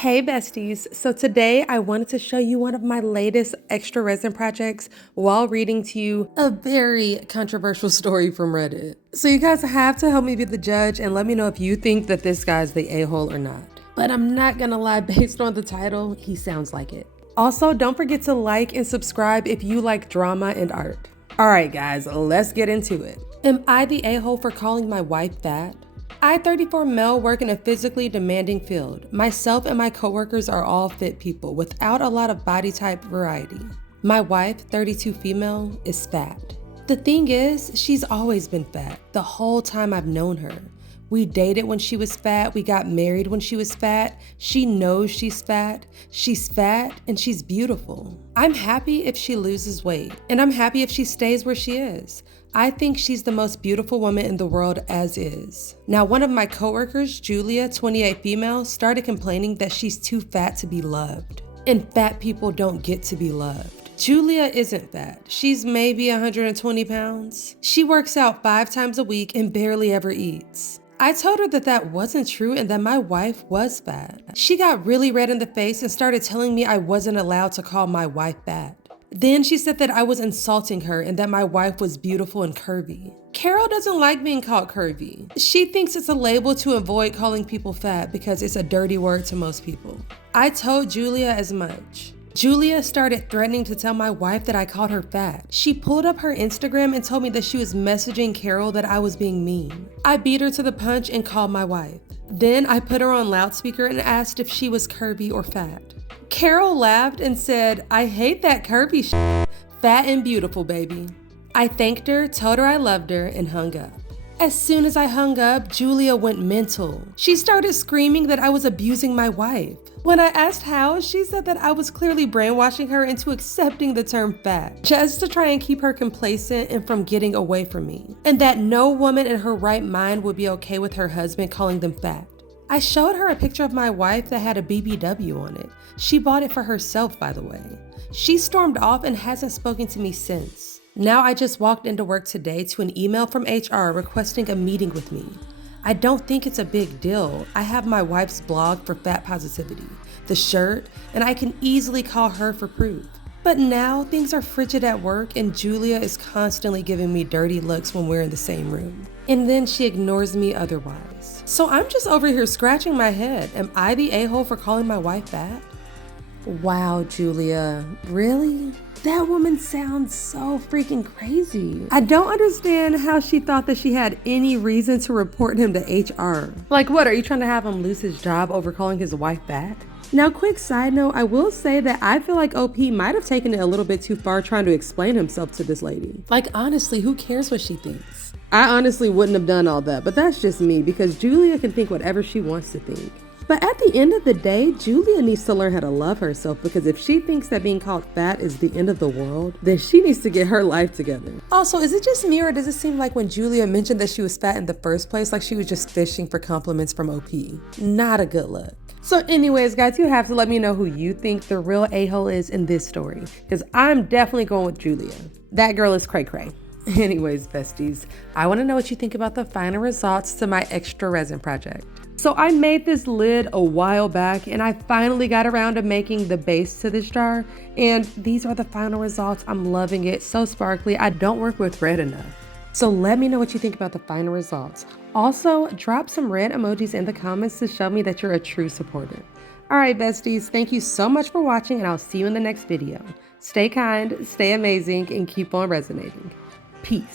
Hey besties, so today I wanted to show you one of my latest extra resin projects while reading to you a very controversial story from Reddit. So you guys have to help me be the judge and let me know if you think that this guy's the a-hole or not. But I'm not gonna lie, based on the title, he sounds like it. Also, don't forget to like and subscribe if you like drama and art. Alright guys, let's get into it. Am I the a-hole for calling my wife fat? I, 34 male, work in a physically demanding field. Myself and my coworkers are all fit people without a lot of body type variety. My wife, 32 female, is fat. The thing is, she's always been fat, the whole time I've known her. We dated when she was fat, we got married when she was fat, she knows she's fat, and she's beautiful. I'm happy if she loses weight, and I'm happy if she stays where she is. I think she's the most beautiful woman in the world as is. Now, one of my coworkers, Julia, 28 female, started complaining that she's too fat to be loved. And fat people don't get to be loved. Julia isn't fat. She's maybe 120 pounds. She works out 5 times a week and barely ever eats. I told her that that wasn't true and that my wife was fat. She got really red in the face and started telling me I wasn't allowed to call my wife fat. Then she said that I was insulting her and that my wife was beautiful and curvy. Carol doesn't like being called curvy. She thinks it's a label to avoid calling people fat because it's a dirty word to most people. I told Julia as much. Julia started threatening to tell my wife that I called her fat. She pulled up her Instagram and told me that she was messaging Carol that I was being mean. I beat her to the punch and called my wife. Then I put her on loudspeaker and asked if she was curvy or fat. Carol laughed and said, "I hate that curvy shit. Fat and beautiful, baby." I thanked her, told her I loved her, and hung up. As soon as I hung up, Julia went mental. She started screaming that I was abusing my wife. When I asked how, she said that I was clearly brainwashing her into accepting the term fat, just to try and keep her complacent and from getting away from me, and that no woman in her right mind would be okay with her husband calling them fat. I showed her a picture of my wife that had a BBW on it. She bought it for herself, by the way. She stormed off and hasn't spoken to me since. Now I just walked into work today to an email from HR requesting a meeting with me. I don't think it's a big deal. I have my wife's blog for fat positivity, the shirt, and I can easily call her for proof. But now things are frigid at work and Julia is constantly giving me dirty looks when we're in the same room. And then she ignores me otherwise. So I'm just over here scratching my head. Am I the a-hole for calling my wife fat? Wow, Julia, really? That woman sounds so freaking crazy. I don't understand how she thought that she had any reason to report him to HR. Like what, are you trying to have him lose his job over calling his wife fat? Now, quick side note, I will say that I feel like OP might have taken it a little bit too far trying to explain himself to this lady. Like honestly, who cares what she thinks? I honestly wouldn't have done all that, but that's just me because Julia can think whatever she wants to think. But at the end of the day, Julia needs to learn how to love herself because if she thinks that being called fat is the end of the world, then she needs to get her life together. Also, is it just me or does it seem like when Julia mentioned that she was fat in the first place, like she was just fishing for compliments from OP? Not a good look. So anyways, guys, you have to let me know who you think the real a-hole is in this story because I'm definitely going with Julia. That girl is cray-cray. Anyways, besties, I want to know what you think about the final results to my extra resin project. So I made this lid a while back and I finally got around to making the base to this jar. And these are the final results. I'm loving it. So sparkly. I don't work with red enough. So let me know what you think about the final results. Also, drop some red emojis in the comments to show me that you're a true supporter. All right, besties, thank you so much for watching and I'll see you in the next video. Stay kind, stay amazing, and keep on resonating. Peace.